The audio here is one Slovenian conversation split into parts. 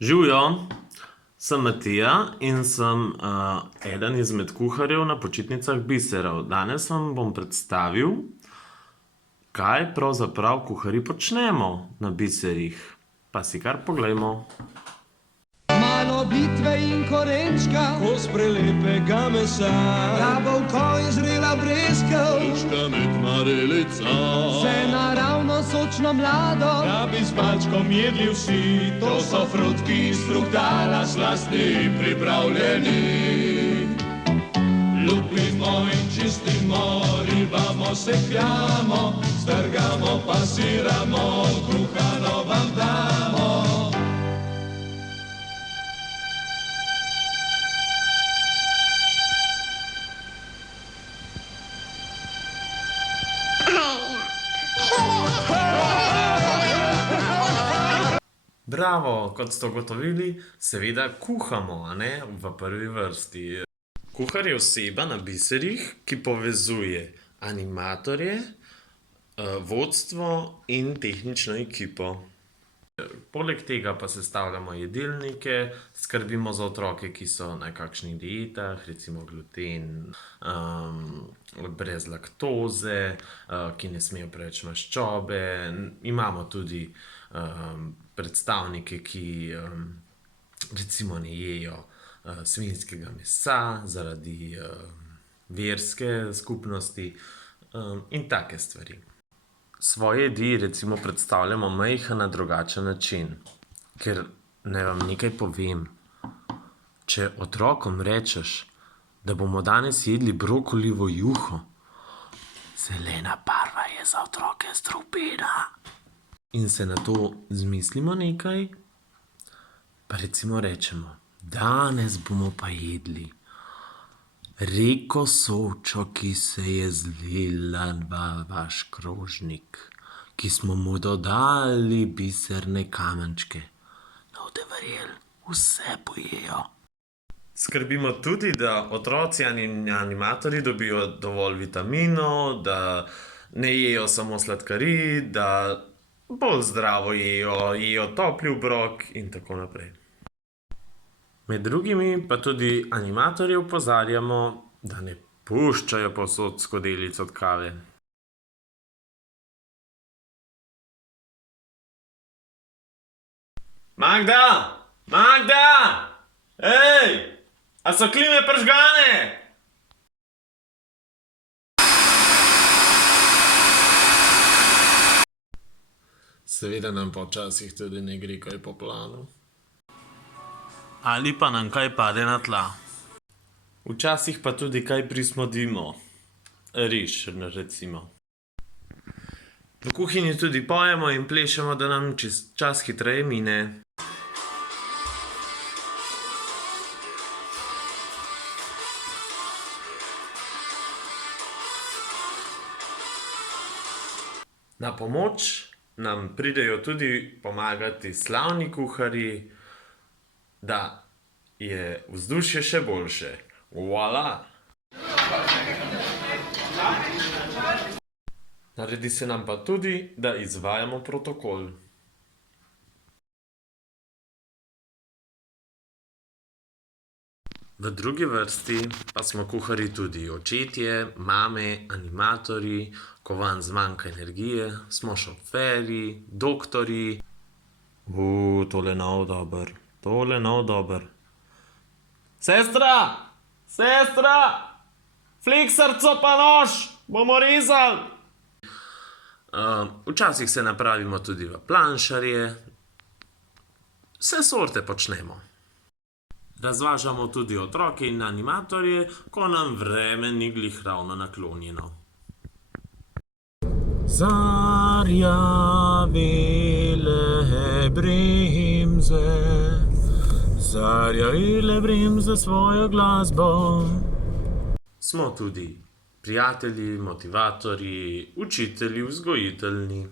Živijo, sem Matija in sem eden izmed kuharjev na počitnicah Biserov. Danes vam bom predstavil, kaj pravzaprav kuharji počnemo na Biserih. Pa si kar poglejmo. Malo blitve in korenčka, kos prelepega mesa, jabolko in zrela breskev, luška med marelica. vse naravno sočno mlado, Da bi z malčkom jedli vsi, to so frutki iz fruktala, slastni pripravljeni. Lupimo in čistimo, ribamo, sekljamo, strgamo, pasiramo, kuhano vam damo. Bravo, kot ste ugotovili, seveda kuhamo, a ne, v prvi vrsti. Kuhar je oseba na Biserih, ki povezuje animatorje, vodstvo in tehnično ekipo. Poleg tega pa sestavljamo jedilnike, skrbimo za otroke, ki so na kakšnih dietah, recimo gluten, brez laktoze, ki ne smejo preveč maščobe. Imamo tudi predstavnike, ki recimo ne jejo svinjskega mesa zaradi verske skupnosti in take stvari. Svoje jedi recimo predstavljamo majhen na drugačen način, ker naj vam nekaj povem. Če otrokom rečeš, da bomo danes jedli brokolijevo juho, zelena barva je za otroke strupena. In se na to zmislimo nekaj, pa recimo rečemo, danes bomo pa jedli reko Sočo, ki se je zlila v vaš krožnik, ki smo mu dodali biserne kamenčke. Ne boste verjeli, vse pojejo. Skrbimo tudi, da otroci in animatorji dobijo dovolj vitaminov, da ne jejo samo sladkarij, da bolj zdravo jejo topli obrok in tako naprej. Med drugimi pa tudi animatorje opozarjamo, da ne puščajo povsod skodelic od kave. Magda! Magda! Ej! A so klime prižgane? Seveda nam pa včasih tudi ne gre kaj po planu. Ali pa nam kaj pade na tla. Včasih pa tudi kaj prismodimo. Riž, recimo. V kuhinji tudi pojemo in plešemo, da nam čas hitreje mine. Na pomoč nam pridejo tudi pomagati slavni kuharji, da je vzdušje še boljše. Voilà! Naredi se nam pa tudi, da izvajamo protokol. V drugi vrsti pa smo kuharji tudi očetje, mame, animatorji, ko vam zmanjka energije, smo šoferji, doktorji. Tole nov dober, tole nov dober. Sestra! Sestra! Fliksarco pa nož, bomo rezali! Včasih se napravimo tudi v planšarje. Vse sorte počnemo. Razvažamo tudi otroke in animatorje, ko nam vreme ni glih ravno naklonjeno. Zarjavile bremze svojo glasbo. Smo tudi prijatelji, motivatorji, učitelji, vzgojitelji.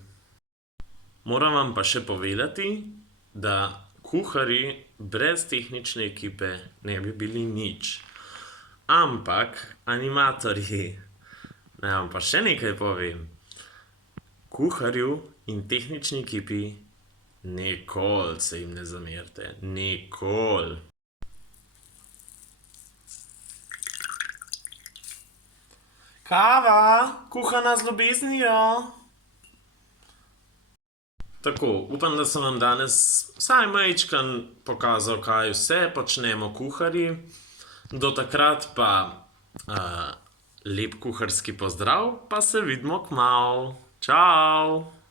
Moram vam pa še povedati, da kuharji brez tehnične ekipe ne bi bili nič. Ampak animatorji, naj vam pa še nekaj povem. Kuharju in tehnični ekipi Nikoli se jim ne zamerite, nikoli. Kava, kuhana z ljubeznijo. Tako, upam, da sem vam danes vsaj majčkeno pokazal, kaj vse počnemo kuharji. Do takrat pa lep kuharski pozdrav, pa se vidimo kmalu. Čau!